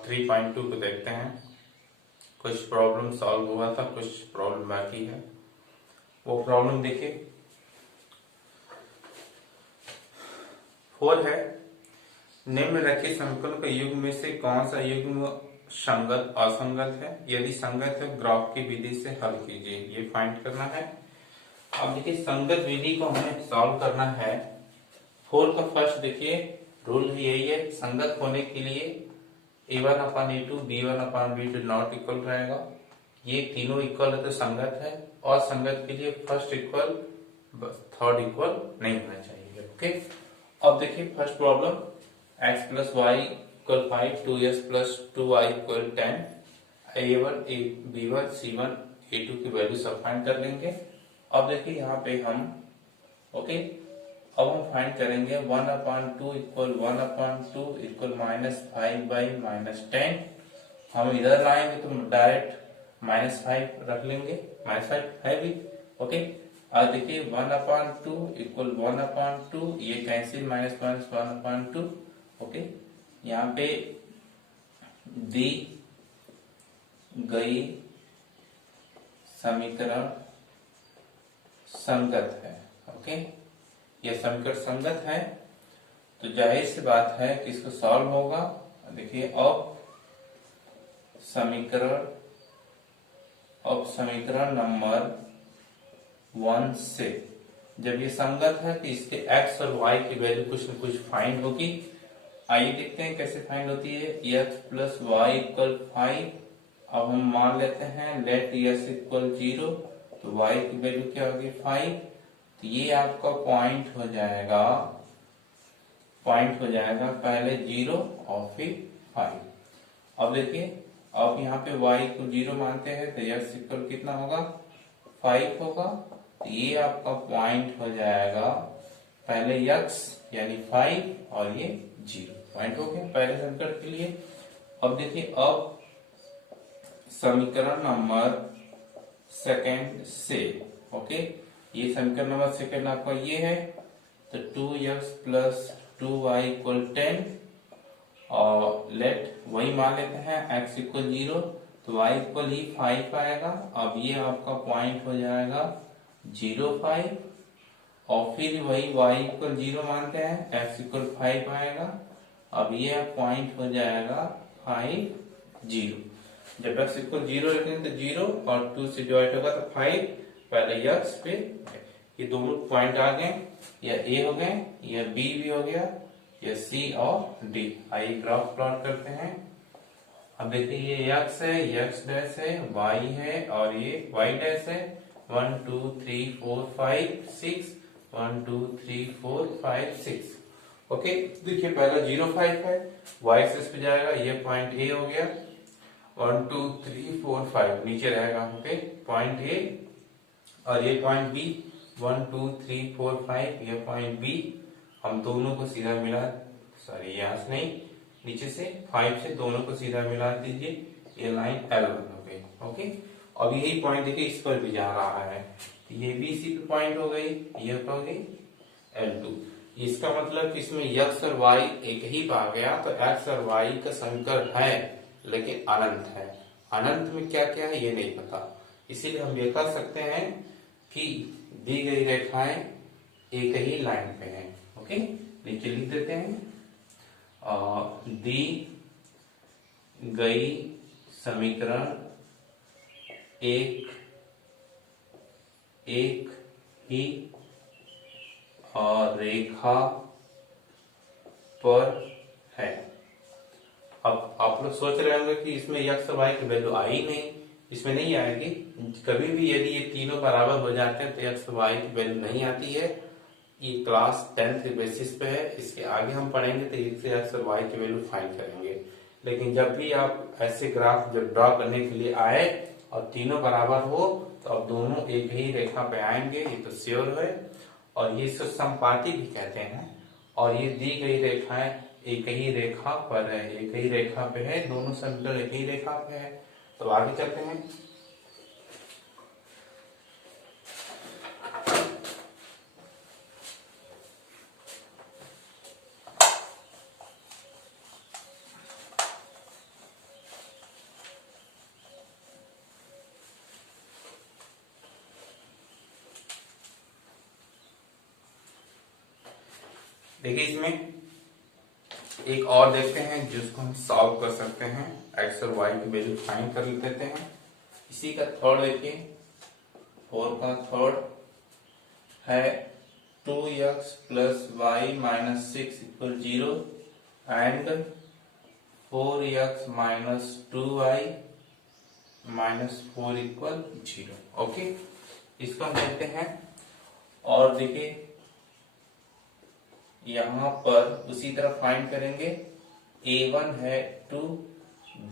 3.2 को देखते हैं। कुछ प्रॉब्लम सॉल्व हुआ था, कुछ प्रॉब्लम बाकी है। वो प्रॉब्लम देखिए 4 है। निम्नलिखित समीकरणों के युग्म में से कौन सा युग्म संगत असंगत है? यदि संगत है ग्राफ की विधि से हल कीजिए। ये फाइंड करना है। अब देखिए संगत विधि को हमें सॉल्व करना है। 4 का फर्स्ट देखिए रूल यही है, संगत होने के लिए a1/a2 b1/b2 नॉट इक्वल रहेगा। ये तीनों इक्वल है तो संगत है, और संगत के लिए फर्स्ट इक्वल थर्ड इक्वल नहीं होना चाहिए। ओके, अब देखिए first problem x plus y equal 5, 2s plus 2y equal 10, a1 b1 c1 a2 की वैल्यू सब फाइंड कर लेंगे। अब देखिए यहाँ पे हम ओके अब हम फाइंड करेंगे 1/2 इक्वल 1/2 इक्वल -5/-10। हम इधर लाएंगे तो डायरेक्ट -5 रख लेंगे, -5 है भी। ओके, अब देखिए 1/2 इक्वल 1/2, ये कैंसिल -1/2। ओके, यहाँ पे दी गई समीकरण संगत है। ओके, यह समीकरण संगत है तो जाहिर सी बात है कि इसको सॉल्व होगा। देखिए अब समीकरण नंबर 1 से जब ये संगत है तो इसके x और y की वैल्यू कुछ न कुछ फाइंड होगी। आइए देखते हैं कैसे फाइंड होती है। x plus y equal 5। अब हम मान लेते हैं लेट s इक्वल 0, तो y की वैल्यू क्या होगी 5। तो ये आपका पॉइंट हो जाएगा पहले 0 और फिर 5। अब देखिए अब यहाँ पे y को 0 मानते हैं तो x इक्वल कितना होगा 5 होगा। तो ये आपका पॉइंट हो जाएगा पहले x यानी 5 और ये 0 पॉइंट हो गया पहले समीकरण के लिए। अब देखिए अब समीकरण नंबर सेकंड से ओके, ये समीकरण नंबर सेकंड आपका ये है तो 2x प्लस 2y इक्वल 10, और लेट वही मान लेते हैं x इक्वल 0 तो y इक्वल ही 5 आएगा। अब ये आपका पॉइंट हो जाएगा 0 5, और फिर वही y इक्वल 0 मानते हैं x इक्वल 5 आएगा। अब ये पॉइंट हो जाएगा 5 0। जब x इक्वल 0 रखेंगे तो 0 और 2 से डिवाइड होगा तो 5, पहले x पे ये दोनों पॉइंट आ गए, या A हो गए, या B भी हो गया, या C और D। आइए ग्राफ प्लॉट करते हैं। अब देखिए ये x है, x डैश है, y है और ये y डैश है। 1 2 3 4 5 6, 1 2 3 4 5 6। ओके, देखिए पहला 0 5 है, y एक्सिस पे जाएगा, ये पॉइंट A हो गया। 1 2 3 4 5 नीचे रहेगा। ओके, पॉइंट A और ये पॉइंट B 1 2 3 4 5, ये पॉइंट B। हम दोनों को सीधा मिला, सॉरी यहाँ से नहीं, नीचे से 5 से दोनों को सीधा मिला दीजिए, ये लाइन L1 हो गई। ओके, अब यही पॉइंट देखिए इस पर भी जा रहा है, तो ये भी इसी पे पॉइंट हो गई, ये हो गई L2। इसका मतलब कि इसमें x और y एक ही पा गया, तो x और y का समीकरण है लेकिन अनंत है। अनंत में क्या क्या है ये नहीं पता, इसीलिए हम ये कर सकते हैं कि दी गई रेखाएं एक ही लाइन पे हैं। ओके, नीचे लिख देते हैं दी गई समीकरण एक ही रेखा पर है। अब आप लोग सोच रहे होंगे कि इसमें x और y की वैल्यू आई नहीं, इसमें नहीं आएगी। कभी भी यदि ये तीनों बराबर हो जाते हैं तो x और y की वैल्यू नहीं आती है। ये क्लास 10th के बेसिस पे है, इसके आगे हम पढ़ेंगे तो इससे x और y की वैल्यू फाइंड करेंगे। लेकिन जब भी आप ऐसे ग्राफ जब ड्रॉ करने के लिए आए और तीनों बराबर हो तो अब दोनों एक ही रेखा पे आएंगे, ये तो श्योर है। और ये इसको समपाती भी कहते हैं। और ये दी गई रेखाएं एक ही रेखा पर है, एक ही रेखा पे है, दोनों समीकरण एक ही रेखा पे है। तो आगे चलते हैं। देखिए इसमें एक और देखते हैं जिसको हम सॉल्व कर सकते हैं, एक्स और वाई की वैल्यू फाइंड कर लेते हैं। इसी का थर्ड देखिए, 4 का थर्ड है 2x plus y minus 6 equal 0 and 4x minus 2y minus 4 equal 0। Okay, इसको हम देखते हैं। और देखिए यहां पर उसी तरह फाइंड करेंगे, a1 है 2,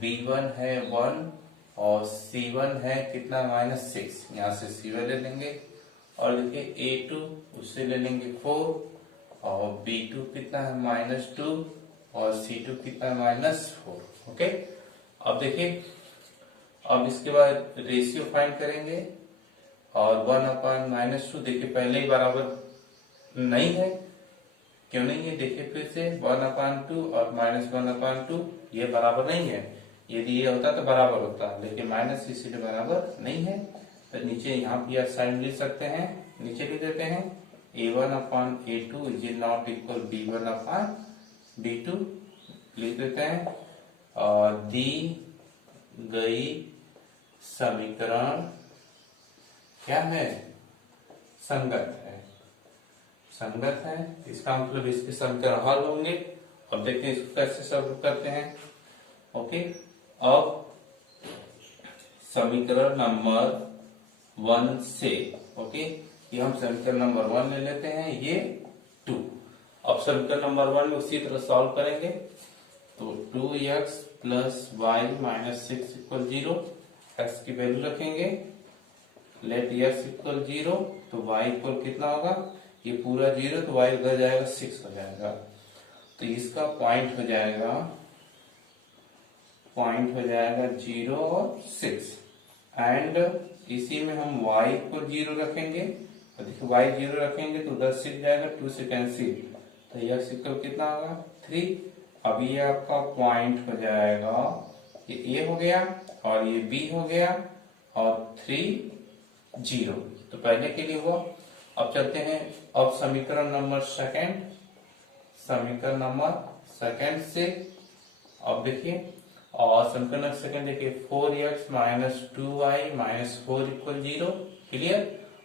b1 है 1 और c1 है कितना -6, यहां से c1 ले लेंगे। और देखिए a2 उससे ले लेंगे 4 और b2 कितना है -2 और c2 कितना है -4। ओके, अब देखिए अब इसके बाद रेशियो फाइंड करेंगे और 1/-2 देखिए पहले ही बराबर नहीं है, क्यों नहीं है देखिए फिर से 1/2 और -1/2 ये बराबर नहीं है। यदि ये होता तो बराबर होता, लेकिन माइनस इसलिए बराबर नहीं है। तो नीचे यहाँ भी आप साइन लिख सकते हैं, नीचे लिख देते हैं a1/a2 is not equal b1/b2 लिख देते हैं। और दी गई समीकरण क्या है, संगत है, संगत है। इसका मतलब इसके समीकरण हल होंगे। अब देखते हैं इसको कैसे सॉल्व करते हैं। ओके, अब समीकरण नंबर 1 से, ओके ये हम समीकरण नंबर 1 ले लेते हैं, ये 2। अब समीकरण नंबर 1 में उसी तरह सॉल्व करेंगे, तो 2x plus y minus 6 equal 0, x की वैल्यू रखेंगे, लेट x इक्वल 0, तो y इक्वल कितना होगा, ये पूरा 0 तो y उधर जाएगा 6 हो जाएगा। तो इसका पॉइंट हो जाएगा 0 और 6 एंड इसी में हम y को 0 रखेंगे। और देखिए y 0 रखेंगे तो उधर 6 जाएगा, 2 से कैंसिल, तो x इक्वल कितना होगा 3। अब ये आपका पॉइंट हो जाएगा, ये a हो गया और ये b हो गया और 3 0, तो पहले के लिए हुआ। अब चलते हैं अब समीकरण नंबर सेकंड, समीकरण नंबर सेकंड से। अब देखिए और समीकरण सेकंड देखिए 4x minus 2y minus 4 equal 0, clear.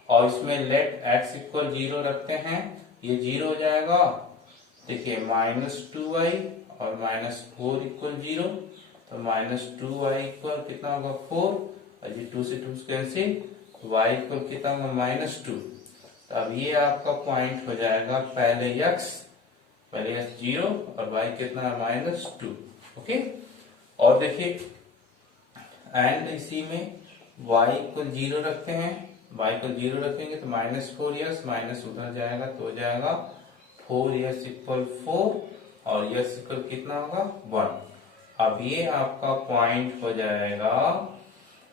और इसमें लेट x इक्वल 0 रखते हैं, ये 0 हो जाएगा। देखिए -2y और -4 इक्वल 0, तो -2y इक्वल कितना होगा 4 और ये 2 से 2 कैंसिल, y इक्वल कितना होगा -2। तो अब ये आपका पॉइंट हो जाएगा पहले x 0 और y कितना है -2। ओके, और देखिए एंड इसी में y को 0 रखते हैं, y को 0 रखेंगे तो -4s माइनस उधर जाएगा तो हो जाएगा 4s इक्वल 4 और s इक्वल कितना होगा 1। अब ये आपका पॉइंट हो जाएगा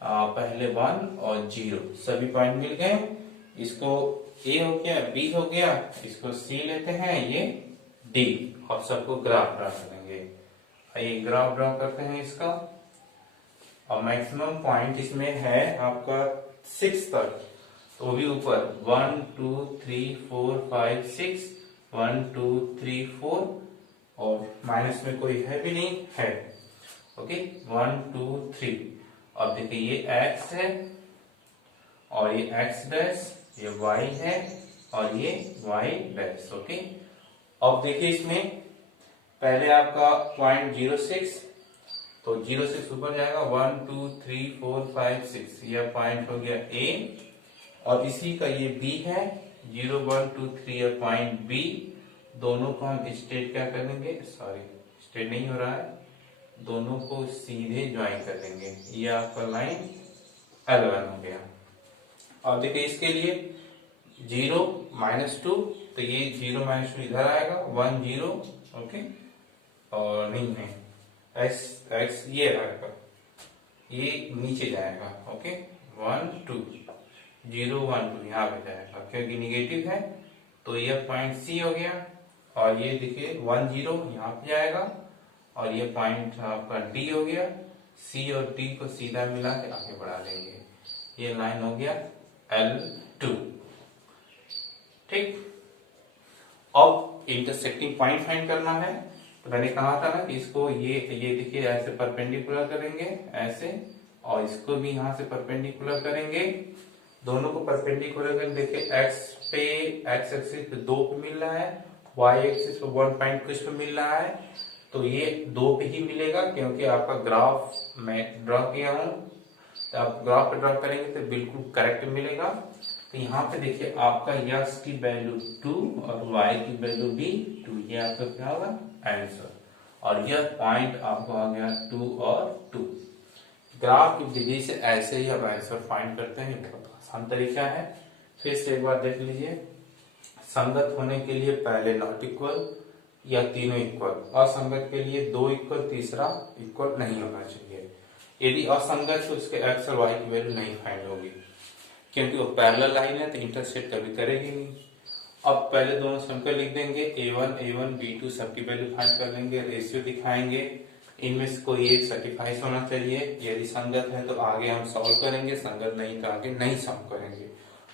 पहले 1 और 0, सभी पॉइंट मिल गए। इसको a हो गया, b हो गया, इसको c लेते हैं, ये d, और सबको ग्राफ ड्रा करेंगे। ये ग्राफ ड्रा करते हैं इसका, और मैक्सिमम पॉइंट इसमें है आपका 6 तक, तो भी ऊपर 1 2 3 4 5 6, 1 2 3 4 और माइनस में कोई है भी नहीं है। ओके 1 2 3। अब देखिए ये x है और ये x डैश, ये y है और ये y डैश। ओके, अब देखिए इसमें पहले आपका पॉइंट 0.6, तो 0.6 ऊपर जाएगा 1 2 3 4 5 6, यह पॉइंट हो गया A। और इसी का ये B है 0 1 2 3 और पॉइंट B, दोनों को हम स्ट्रेट क्या करेंगे, सॉरी स्ट्रेट नहीं हो रहा है, दोनों को सीधे ज्वाइन कर देंगे, ये आपका लाइन L1 हो गया। और देखिए इसके लिए 0 -2, तो ये 0 -2 इधर आएगा 1 0, ओके, और नहीं है x ये रहेगा, ये नीचे जाएगा। ओके 1 2 0 1 2 यहाँ पे जाएगा, क्योंकि निगेटिव है, तो ये पॉइंट C हो गया। और ये देखिए 1 0 यहाँ पे जाएगा और ये पॉइंट आपका D हो गया। C और D को सीधा मिला के आगे बढ़ा देंगे, ये लाइन हो गया L2। ठीक, अब इंटरसेक्टिंग पॉइंट फाइंड करना है। तो मैंने कहा था ना कि इसको ये देखिए ऐसे परपेंडिकुलर करेंगे ऐसे, और इसको भी यहाँ से परपेंडिकुलर करेंगे। दोनों को परपेंडिकुलर करके देखिए एक्स पे एक्स एक्सिस पे 2 पे मिल रहा है, वाई एक्सिस पे 1 पॉइंट कुछ पे मिल रहा है। तो ये 2 पे ही मिलेगा क्योंकि आपका ग्राफ मैं ड्रॉ किया हूं। तो आप ग्राफ पे ड्रॉ करेंगे तो बिल्कुल करेक्ट मिलेगा। तो यहाँ पे देखिए आपका यक्स की वैल्यू 2 और वाई की वैल्यू भी 2, ये आपका क्या होगा आंसर। और यह पॉइंट आपको आ गया 2 और 2। ग्राफ की विधि से ऐसे ही आप आंसर फाइंड करते हैं, बहुत आसान तरीका है। फिर से एक बार देख लीजिए, संगत होने के लिए पहले नॉट इक्वल या तीनों इक्वल, असंगत के लिए 2 इक्वल, तीसरा इक्वल नहीं होना चाहिए। यदि असंगत तो उसके एक्स और वाई की वैल्यू नहीं फाइंड होगी, क्योंकि वो पैरेलल लाइन है तो इंटरसेक्ट कभी करेगी नहीं। अब पहले दोनों समीकरण लिख देंगे, a1 b2 सबकी वैल्यू फाइंड कर लेंगे, रेशियो दिखाएंगे, इनमें से कोई एक सर्टिफाइस होना चाहिए। यदि संगत है तो आगे हम सॉल्व करेंगे, संगत नहीं तो आगे नहीं सॉल्व करेंगे।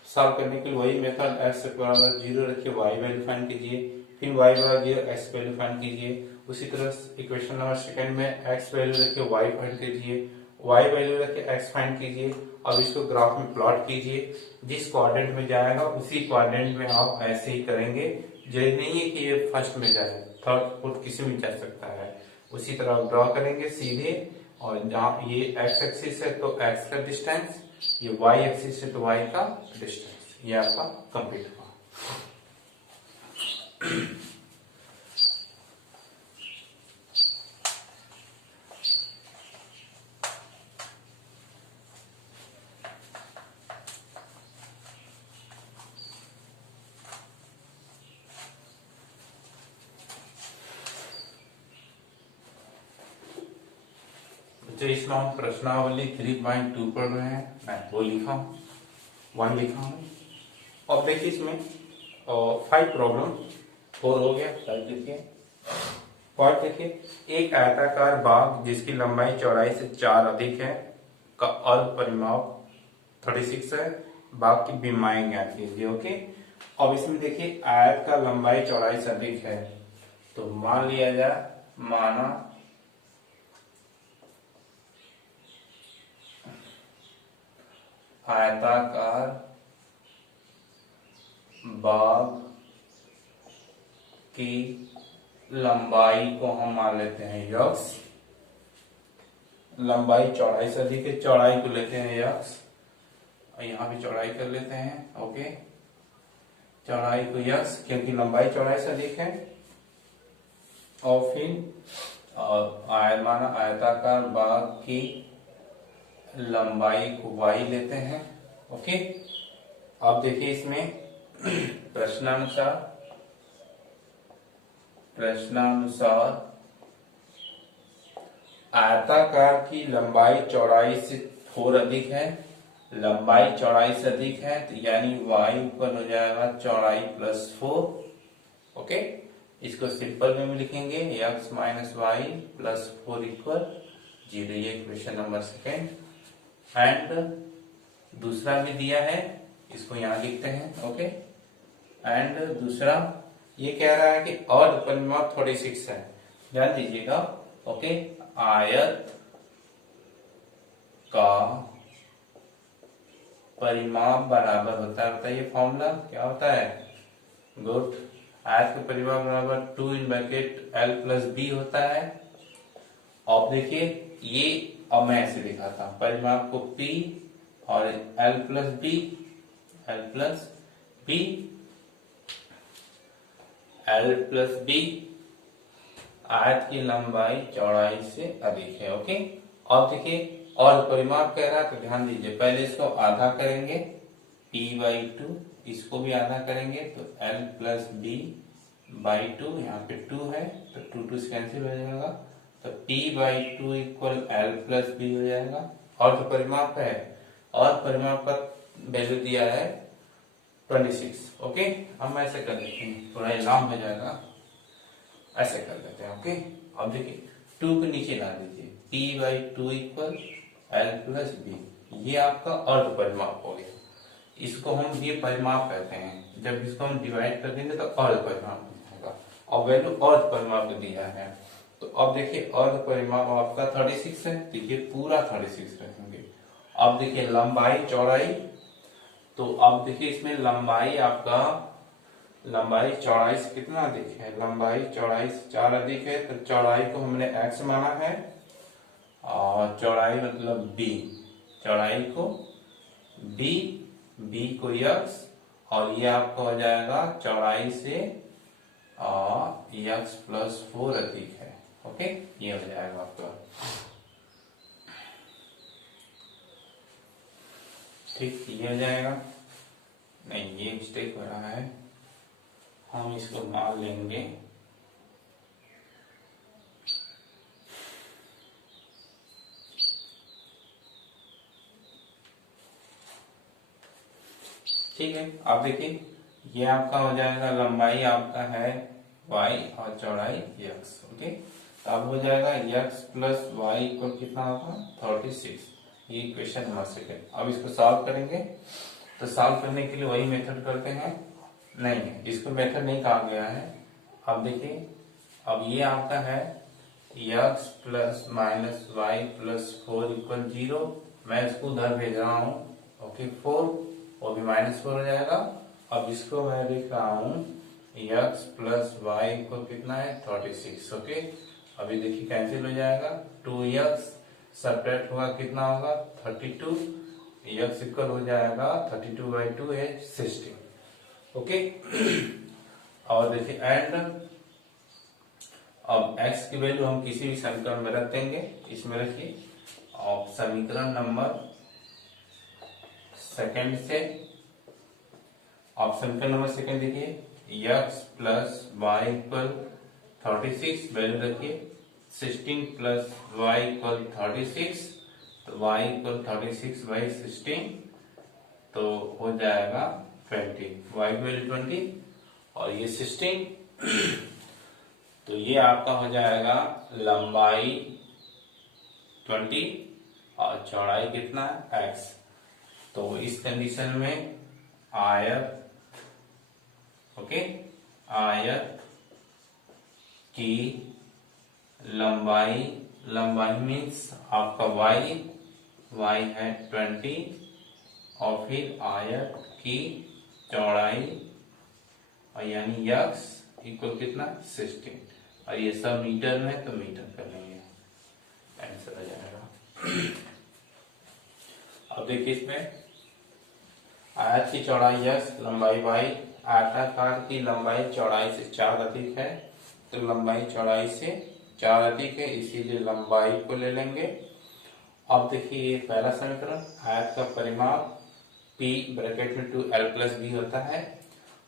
सॉल्व करने के लिए वही मेथड, x बराबर 0 रखिए, y वैल्यू फाइंड कीजिए, फिर y बराबर 0 x वैल्यू फाइंड कीजिए। उसी तरह इक्वेशन नंबर सेकंड में x वैल्यू रखिए, y फाइंड कीजिए, y वैल्यू रखिए, x फाइंड कीजिए। अब इसको ग्राफ में प्लॉट कीजिए, जिस क्वाड्रेंट में जाएगा उसी क्वाड्रेंट में आप ऐसे ही करेंगे। जरूरी नहीं है कि ये फर्स्ट में जाए, थर्ड फोर्थ किसी में जा सकता है। उसी तरह आप ड्रॉ करेंगे सीधे, और जहाँ ये x एक्सिस है तो x का डिस्टेंस, ये y एक्सिस है तो y का डिस्टेंस, ये आपका कंप्लीट हुआ। तो इसमें हम प्रश्नावली 3.2 पढ़ रहे हैं, मैं 2 लिखा हूँ, 1 लिखा हूँ। अब देखिए इसमें 5 प्रॉब्लम, 4 हो गया, 5 लिखिए। पॉइंट देखिए, एक आयताकार बाग जिसकी लंबाई चौड़ाई से 4 अधिक है का अर्ध परिमाप 36 है, बाग की बीमाएं ज्ञात कीजिए। ओके, अब इसमें देखिए आयत का लंबाई चौड़ाई से अधिक है, तो मान लिया जाए, माना आयताकार बाग की लंबाई को हम मान लेते हैं यक्स, लंबाई चौड़ाई से अधिक है, चौड़ाई को लेते हैं यक्स, और यहां भी चौड़ाई कर लेते हैं। ओके, चौड़ाई को यक्स क्योंकि लंबाई चौड़ाई से अधिक है। और फिर माना आयताकार बाग की लंबाई को y लेते हैं। ओके, अब देखिए इसमें प्रश्नानुसार आयताकार की लंबाई चौड़ाई से 4 अधिक है, लंबाई चौड़ाई से अधिक है, तो यानी y इक्वल हो जाएगा चौड़ाई प्लस 4। ओके, इसको सिंपल में लिखेंगे, x minus y plus 4 equal 0, ये क्वेश्चन नंबर सेकेंड। एंड दूसरा भी दिया है, इसको यहां लिखते हैं। ओके, एंड दूसरा ये कह रहा है कि अर्ध परिमाप 36 है, ध्यान दीजिएगा। ओके, आयत का परिमाप बराबर होता है, बताइए फॉर्मूला क्या होता है? गुड, आयत का परिमाप बराबर 2 in bracket l plus B होता है। अब देखिए ये, अब मैं ऐसे लिखा था परिमाप को P और L plus B, L plus B, L plus B आयत की लंबाई चौड़ाई से अधिक है। ओके, अब देखिए और परिमाप कह रहा है तो ध्यान दीजिए, पहले इसको आधा करेंगे P/2, इसको भी आधा करेंगे तो L प्लस बी बाई 2, यहाँ पे 2 है तो 2 से कैंसिल हो जाएगा, तो P/2 equal L plus B हो जाएगा। और जो परिमाप है, और परिमाप का वैल्यू दिया है 26। ओके, हम ऐसे कर लेते हैं, थोड़ा लॉन्ग हो जाएगा, ऐसे कर लेते हैं। ओके, अब देखिए 2 को नीचे ला दीजिए, P/2 equal L plus B, ये आपका अर्ध परिमाप हो गया। इसको हम ये परिमाप कहते हैं, जब इसको हम डिवाइड कर देंगे तो अर्ध परिमाप और वैल्यू अर्ध परिमाप दिया है। तो अब देखिए अर्ध परिमाप आपका 36 है, तो ये पूरा 36 रखेंगे। अब देखिए लंबाई चौड़ाई, तो अब देखिए इसमें लंबाई आपका लंबाई चौड़ाई से कितना अधिक है, लंबाई चौड़ाई से 4 अधिक है, तो चौड़ाई को हमने x माना है और चौड़ाई मतलब b, चौड़ाई को b, b को x, और ये आपका हो जाएगा चौड़ाई से x प्लस 4 अधिक है। ओके, ये हो जाएगा आपका। ठीक, ये हो जाएगा। नहीं, ये मिस्टेक हो रहा है, हम इसको मान लेंगे ठीक है। अब देखिए ये आपका हो जाएगा लंबाई आपका है y और चौड़ाई x। ओके, तो अब हो जाएगा x प्लस वाई इक्वल कितना होगा 36। ये क्वेश्चन नंबर सेकंड। अब इसको सॉल्व करेंगे, तो सॉल्व करने के लिए वही मेथड करते हैं। नहीं, इसको मेथड नहीं कहा गया है। अब देखिए, अब ये आपका है x plus minus y plus 4 equal 0। मैं इसको उधर भेज रहा हूँ। ओके, 4 वो भी -4 हो जाएगा। अब इसको मैं लिख रहा हूँ x प्लस वाई इक्वल कितना है 36। ओके, अभी देखिए कैंसिल हो जाएगा, 2x सब्ट्रैक्ट होगा कितना होगा 32, x इक्वल हो जाएगा 32/2 है 16। ओके, और देखिए एंड अब x की वैल्यू हम किसी भी समीकरण में रख देंगे। इसमें रखिए, और समीकरण नंबर सेकंड से, ऑप्शन का नंबर सेकंड देखिए x plus y equal 36, value रखिए 16 प्लस वाई इक्वल 36, तो y इक्वल 36/16, तो हो जाएगा 20, y की वैल्यू 20 और ये 16। तो ये आपका हो जाएगा लंबाई 20 और चौड़ाई कितना है x। तो इस कंडीशन में आयत, ओके, आयत की लंबाई, लंबाई मीन्स आपका y है 20 और फिर आयत की चौड़ाई और यानी x इक्वल कितना 16, और ये सब मीटर में तो मीटर कर लेंगे, आंसर आ जाएगा। अब देखिए इसमें आयत की चौड़ाई x, लंबाई y, आयताकार की लंबाई चौड़ाई से 4 अधिक है, तो लंबाई चौड़ाई से 4 अधिक है, इसीलिए लंबाई को ले लेंगे। अब देखिए ये पहला समीकरण, आयत का परिमाप p ब्रैकेट में 2l प्लस b होता है।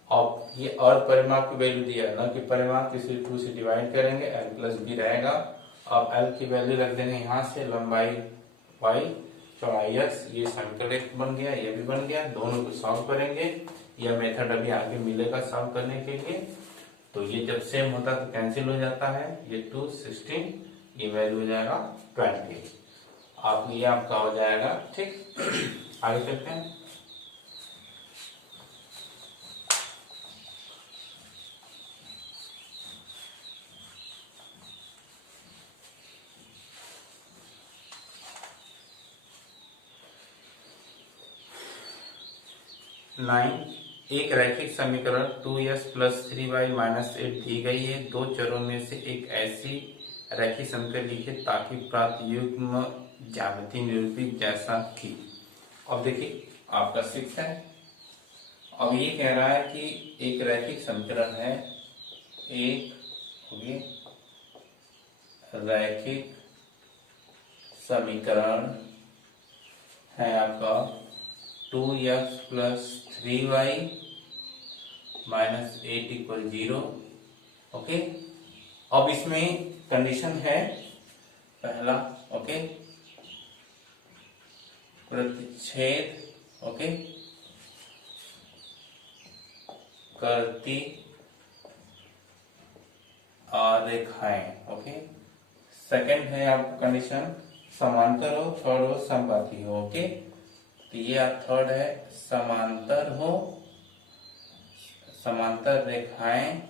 अब ये और परिमाप की वैल्यू दिया है, न कि परिमाप किसी 2 से डिवाइड करेंगे, l प्लस b रहेगा। अब l की वैल्यू रख देंगे यहाँ से, लंबाई y चौड़ाई x, ये समीकरण एक बन गया, ये भी बन गया। दोनों को सॉल्व करेंगे, यह मेथड अभी आगे मिलेगा सॉल्व करने के लिए। तो ये जब सेम होता है तो कैंसिल हो जाता है, ये 2 16, ये वैल्यू हो जाएगा 20। आप ये आपका हो जाएगा। ठीक, आगे चलते हैं। एक रैखिक समीकरण 2s प्लस 3y माइनस 8 दी गई है। दो चरों में से एक ऐसी रैखिक समीकरण लिखिए ताकि प्राप्त युग्म ज्यामिति निरूपित जैसा कि। अब देखिए आपका 6 है। अब ये कह रहा है कि एक रैखिक समीकरण है, एक रैखिक समीकरण है आपका 2x plus 3y minus 8 equal 0। Okay, अब इसमें कंडीशन है पहला, ओके, प्रतिच्छेद, ओके, करती रेखाएं। ओके, सेकंड है आपका कंडीशन समांतर हो, थर्ड हो समबाहु हो। ओके, तो ये थर्ड है समांतर हो, समांतर रेखाएं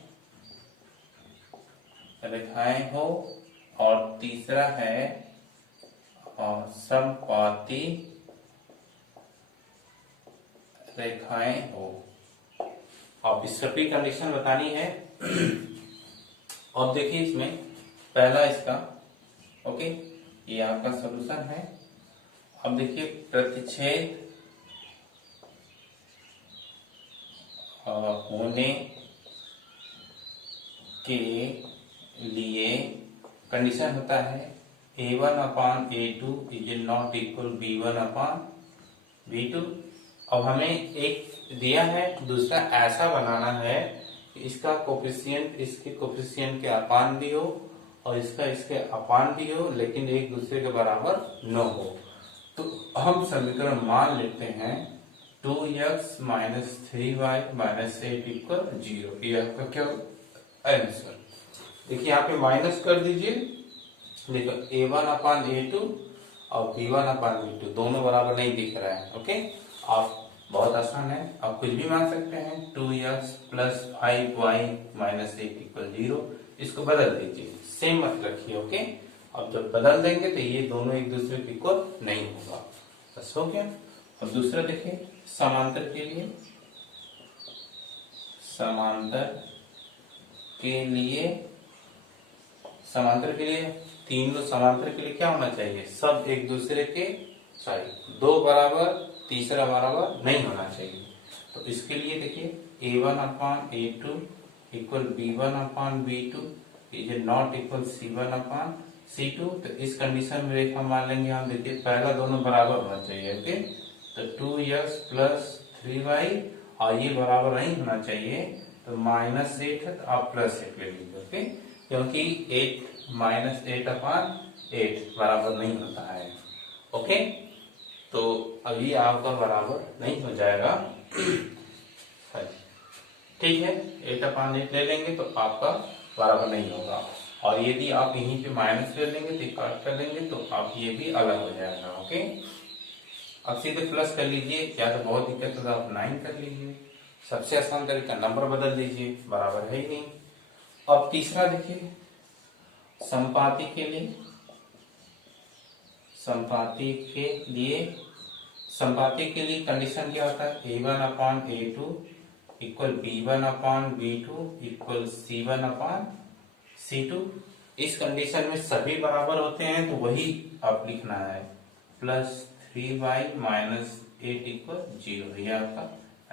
रेखाएं हो, और तीसरा है समपाती रेखाएं हो। अब इस सभी कंडीशन बतानी है। अब देखिए इसमें पहला इसका, ओके, ये आपका सॉल्यूशन है। अब देखिए प्रतिच्छेद होने के लिए कंडीशन होता है a1/a2 is not equal b1/b2। अब हमें एक दिया है, दूसरा ऐसा बनाना है कि इसका कोफिशिएंट इसके कोफिशिएंट के अपान भी हो और इसका इसके अपान भी हो, लेकिन एक दूसरे के बराबर न हो। तो हम समीकरण मान लेते हैं 2x minus 3y minus 8 equal 0। ये आपका क्या आंसर। देखिए यहाँ पे माइनस कर दीजिए, देखो a1/a2 और b1/b2 दोनों बराबर नहीं दिख रहा है। ओके, आप बहुत आसान है, आप कुछ भी मान सकते हैं। 2x plus 5y minus 8 equal 0, इसको बदल दीजिए, सेम मत रखिए। ओके, अब जब बदल देंगे तो ये दोनों एक दूसरे के इक्वल नहीं होगा। बस हो गया। अब दूसरा देखिए, समांतर के लिए, समांतर के लिए तीनों समांतर के लिए क्या होना चाहिए, सब एक दूसरे के सॉरी दो बराबर, तीसरा बराबर नहीं होना चाहिए। तो इसके लिए देखिए a1/a2 equal b1/b2 is not equal c1/c2। तो इस कंडीशन में रेखा मान लेंगे हम। देखिए पहला दोनों बराबर होना चाहिए। ओके, तो 2x प्लस 3y और ये बराबर नहीं होना चाहिए, तो माइनस 8 है तो आप प्लस 8 ले लीजिए। ओके, क्योंकि 8 माइनस 8/8 बराबर नहीं होता है। ओके, तो अभी आपका बराबर नहीं हो जाएगा। ठीक है, 8/8 ले लेंगे तो आपका बराबर नहीं होगा, और यदि आप यहीं पे माइनस ले लेंगे तो काट कर लेंगे तो आप ये भी अलग हो जाएगा। ओके, अब सीधे प्लस कर लीजिए, या तो बहुत दिक्कत है तो आप 9 कर लीजिए। सबसे आसान तरीका, नंबर बदल दीजिए, बराबर है ही नहीं। अब तीसरा देखिए, संपाती के लिए, संपाती के लिए कंडीशन क्या होता है, a1/a2 equal b1/b2 equal c1/c2। इस कंडीशन में सभी बराबर होते हैं तो वही आप लिखना है, प्लस 3y माइनस 8 इक्वल 0। ये आपका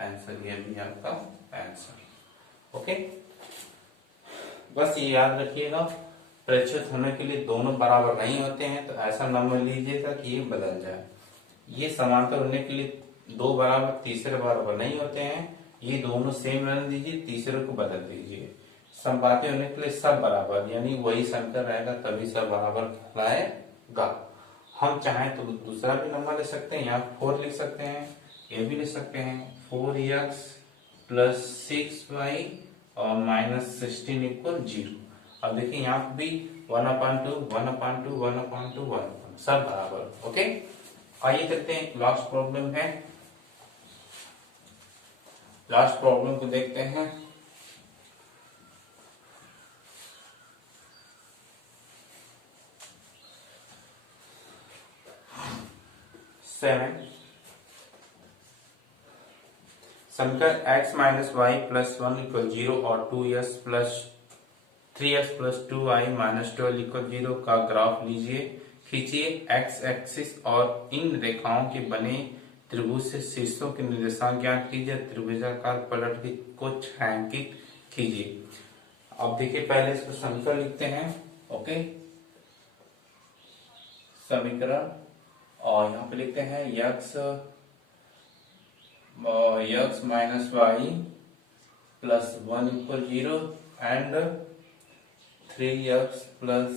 आंसर, ये भी आपका आंसर। ओके, बस ये याद रखिएगा, प्रतिच्छेद होने के लिए दोनों बराबर नहीं होते हैं तो ऐसा नंबर लीजिएगा कि ये बदल जाए। ये समांतर होने के लिए दो बराबर तीसरे बराबर नहीं होते हैं, ये दोनों सेम रहने दीजिए, तीसरे को बदल दीजिए। संपाती होने के लिए सब बराबर, यानी वही समीकरण रहेगा तभी सब बराबर कहलाएगा। हम चाहें तो दूसरा भी नंबर ले सकते हैं, यहाँ 4 लिख सकते हैं, ये भी लिख सकते हैं 4x प्लस 6y और माइनस 16 इक्वल 0। अब देखिए यहाँ पे भी 1/2 1/2 1/2 1 सब बराबर। ओके, आइए करते हैं लास्ट प्रॉब्लम है। लास्ट प्रॉब्लम को देखते हैं। समीकरण x minus y plus 1 equal 0 और 2x plus 3x plus 2y minus 12 equal 0 का ग्राफ लीजिए, खींचिए। x एक्सिस और इन रेखाओं के बने त्रिभुज से शीर्षों के निर्देशांक ज्ञात कीजिए, त्रिभुजाकार पलट को छायांकित कीजिए। अब देखिए पहले इसको समीकरण लिखते हैं। ओके, समीकरण, और यहाँ पे लिखते हैं x minus y plus 1 equal 0 and 3x plus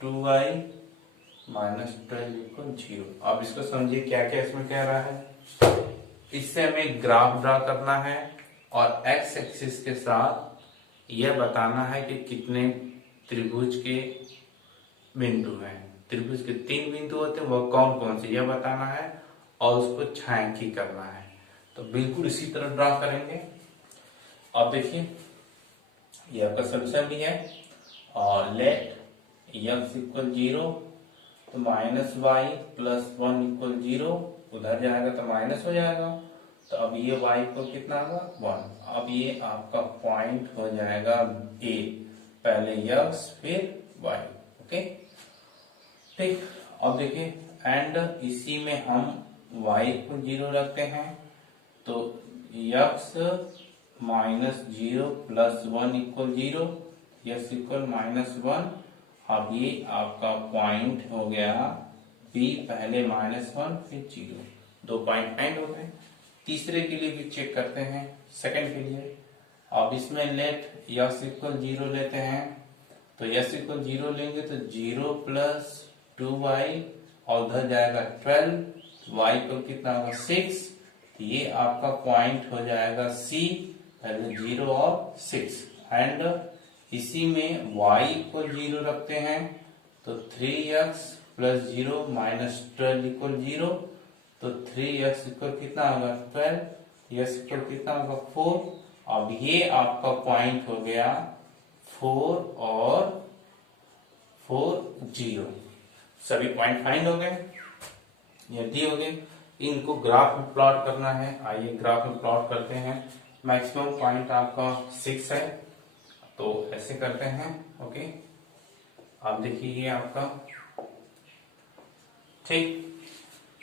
2y minus 12 equal 0। अब इसको समझिए क्या क्या इसमें कह रहा है। इससे हमें ग्राफ ड्रा करना है और x एक्सिस के साथ यह बताना है कि कितने त्रिभुज के बिंदु हैं। त्रिभुज के 3 बिंदु होते हैं, वह कौन कौन से यह बताना है और उसको छायांकित करना है। तो बिल्कुल इसी तरह ड्रा करेंगे। अब देखिए ये आपका सॉल्यूशन भी है, और लेट x इक्वल 0, तो माइनस वाई प्लस 1 इक्वल 0, उधर जाएगा तो माइनस हो जाएगा, तो अब ये y को कितना होगा 1। अब ये आपका पॉइंट हो जाएगा a, पहले x फिर y। ओके ठीक। अब देखिए एंड इसी में हम y को 0 रखते हैं, तो x minus 0 plus 1 equal 0, x equal minus 1। अब ये आपका पॉइंट हो गया b, पहले माइनस 1 फिर 0, 2 पॉइंट फाइंड हो गए। तीसरे के लिए भी चेक करते हैं, सेकंड के लिए। अब इसमें लेट x इक्वल 0 लेते हैं, तो x इक्वल 0 लेंगे तो 0 प्लस 2y और उधर जाएगा 12, y को कितना होगा 6, तो ये आपका पॉइंट हो जाएगा c, पहले 0 और 6। एंड इसी में y को 0 रखते हैं, तो 3x प्लस 0 माइनस 12 इक्वल 0, तो 3x इक्वल कितना होगा 12, x इक्वल कितना होगा 4। अब ये आपका पॉइंट हो गया 4 और 4 0, सभी पॉइंट फाइंड हो गए, ये दी हो गए। इनको ग्राफ में प्लॉट करना है, आइए ग्राफ में प्लॉट करते हैं। मैक्सिमम पॉइंट आपका 6 है, तो ऐसे करते हैं। ओके आप देखिए ये आपका ठीक,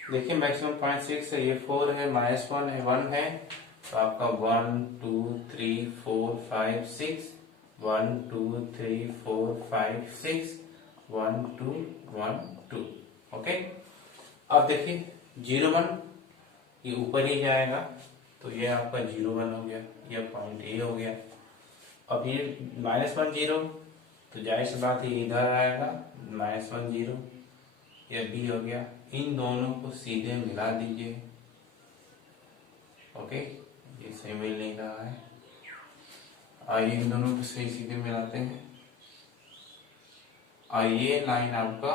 देखिए मैक्सिमम पॉइंट 6 है, ये 4 है, माइनस 1 है, 1 है, तो आपका 1 2 3 4 5 6, 1 2 3 4 5 6, 1 2 1 2। ओके अब देखिए 0 1 ये ऊपर ही जाएगा, तो ये आपका 0 1 हो गया, ये पॉइंट ए हो गया। अब ये माइनस 1 0, तो जाहिर सी बात है इधर आएगा, माइनस 1 0, ये बी हो गया। इन दोनों को सीधे मिला दीजिए। ओके ये सही मिल नहीं रहा है, आइए इन दोनों को सही सीधे मिलाते हैं। ये लाइन आपका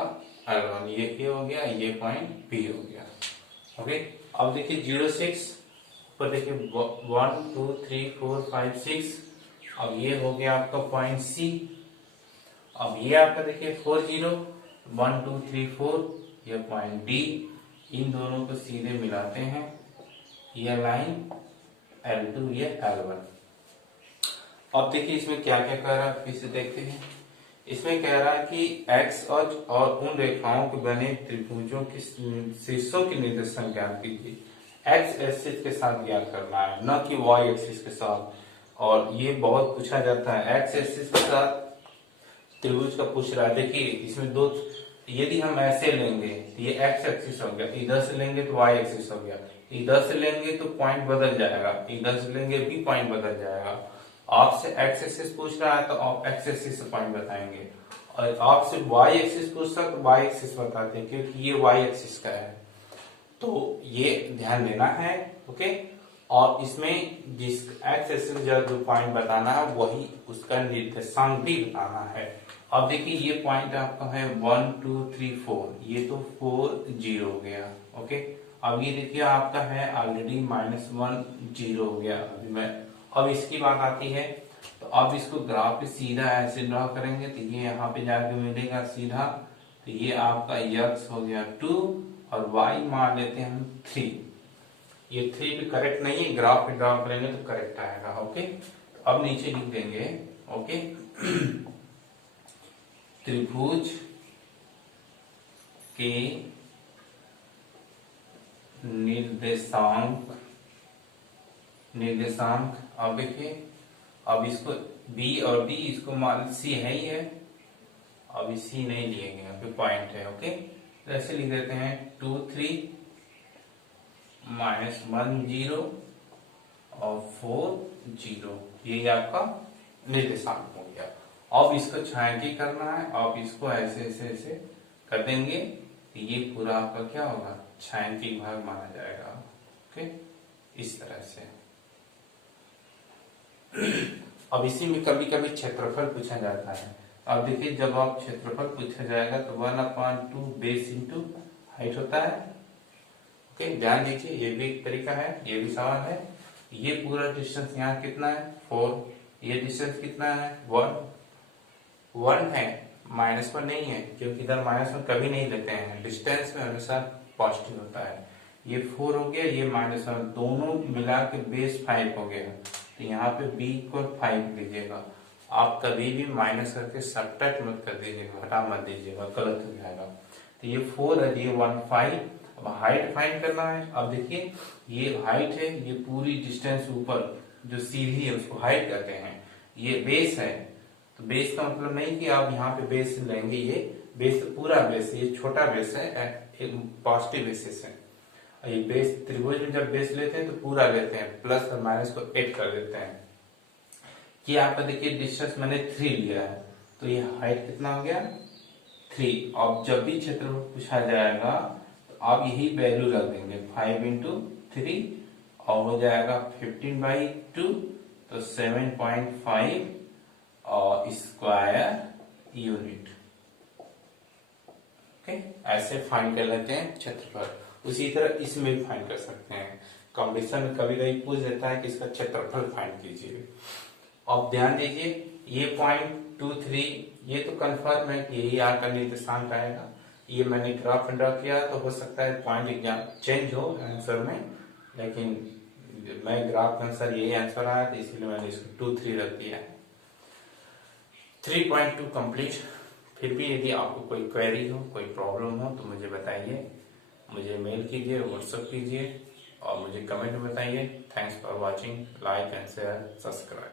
L1, ये ए हो गया, ये पॉइंट बी हो गया। ओके अब देखिए 0 6 पर देखिए 1 2 3 4 5 6, अब ये हो गया आपका पॉइंट सी। अब ये आपका देखिए 4 0 1 2 3 4, ये पॉइंट डी। इन दोनों को सीधे मिलाते हैं, ये लाइन L2, ये L1। अब देखिए इसमें क्या क्या कह रहा है, फिर से देखते हैं। इसमें कह रहा है कि x और उन रेखाओं के बने त्रिभुजों के शीर्षों के निर्देशन ज्ञात कीजिए। x एक्सिस के साथ ज्ञात करना है, न कि y एक्सिस के साथ। और ये बहुत पूछा जाता है, x एक्सिस के साथ त्रिभुज का पूछ रहा है। देखिए इसमें दो, यदि हम ऐसे लेंगे तो ये x एक्सिस हो गया, इधर से लेंगे तो y एक्सिस हो गया, इधर से लेंगे तो पॉइंट बदल जाएगा, इधर से लेंगे भी पॉइंट बदल जाएगा। आपसे x एक्सिस पूछ रहा है तो आप x एक्सिस से पॉइंट बताएंगे, और आपसे y एक्सिस पूछ रहा है तो y एक्सिस बताते हैं, क्योंकि ये y एक्सिस का है। तो ये ध्यान देना है। ओके और इसमें जिस x एक्सिस जो पॉइंट बताना है वही उसका निर्देशांक भी बताना है। अब देखिए ये पॉइंट आपका है 1 2 3 4, ये तो 4 0 हो गया। ओके अब ये देखिए आपका है ऑलरेडी माइनस 1 0 हो गया। अब इसकी बात आती है, तो अब इसको ग्राफ पे सीधा ऐसे ड्रॉ करेंगे, तो ये यहाँ पे जाके मिलेगा सीधा, तो ये आपका x हो गया 2 और y मान लेते हैं हम 3। ये 3 भी करेक्ट नहीं है, ग्राफ पे ड्रॉ करेंगे तो करेक्ट आएगा। ओके तो अब नीचे लिख देंगे। ओके त्रिभुज के निर्देशांक अब देखिए, अब इसको b और d, इसको मान c है ही है, अब c नहीं लिए गए, यहाँ पे पॉइंट है। ओके तो ऐसे लिख देते हैं 2 3 माइनस 1 0 और 4 0, ये आपका निर्देशांक हो गया। अब इसको छायांकित करना है, अब इसको ऐसे ऐसे ऐसे कर देंगे, ये पूरा आपका क्या होगा छायांकित भाग माना जाएगा। ओके इस तरह से। अब इसी में कभी कभी क्षेत्रफल पूछा जाता है। अब देखिए जब आप क्षेत्रफल पूछा जाएगा तो 1/2 बेस इंटू हाइट होता है। ओके ध्यान दीजिए, ये भी एक तरीका है, ये भी सवाल है। ये पूरा डिस्टेंस यहाँ कितना है 4, ये डिस्टेंस कितना है 1, 1 है, -1 नहीं है, क्योंकि इधर -1 कभी नहीं लेते हैं, डिस्टेंस में हमेशा पॉजिटिव होता है। ये 4 हो गया, ये -1, दोनों मिला के बेस 5 हो गया। तो यहाँ पे b इक्वल 5 लीजिएगा। आप कभी भी माइनस करके सब्ट्रैक्ट मत कर दीजिएगा, हटा मत दीजिएगा, गलत हो जाएगा। तो ये 4 है, ये 1 5। अब हाइट फाइंड करना है। अब देखिए ये हाइट है, ये पूरी डिस्टेंस ऊपर जो सीधी है उसको हाइट कहते हैं। ये बेस है, तो बेस का मतलब नहीं कि आप यहाँ पे बेस लेंगे, ये बेस पूरा बेस है, ये छोटा बेस है, एक पॉजिटिव बेसिस है। ये बेस त्रिभुज में जब बेस लेते हैं तो पूरा लेते हैं, प्लस और माइनस को ऐड कर देते हैं। कि आपका देखिए डिस्टेंस मैंने 3 लिया है, तो ये हाइट कितना हो गया 3। अब जब भी क्षेत्रफल पूछा जाएगा तो आप यही वैल्यू रख देंगे, 5 इंटू 3 और हो जाएगा 15/2, तो 7.5 और स्क्वायर यूनिट। ओके, ऐसे फाइंड कर लेते हैं क्षेत्रफल। उसी तरह इसमें भी फाइंड कर सकते हैं। कॉम्पिटिशन में कभी कभी पूछ देता है कि इसका क्षेत्रफल फाइंड कीजिए। अब ध्यान दीजिए, ये 0.23 ये तो कंफर्म है कि यही आर का निर्देशांक आएगा। ये मैंने ग्राफ में ड्रॉ किया, तो हो सकता है पॉइंट एग्जाम चेंज हो आंसर में, लेकिन मैं ग्राफ के अनुसार यही आंसर आया, तो इसलिए मैंने इसको 2.3 रख दिया है। 3.2 कंप्लीट। फिर भी यदि आपको कोई क्वेरी हो, कोई प्रॉब्लम हो तो मुझे बताइए, मुझे मेल कीजिए, व्हाट्सएप कीजिए और मुझे कमेंट में बताइए। Thanks for watching, like and share, subscribe.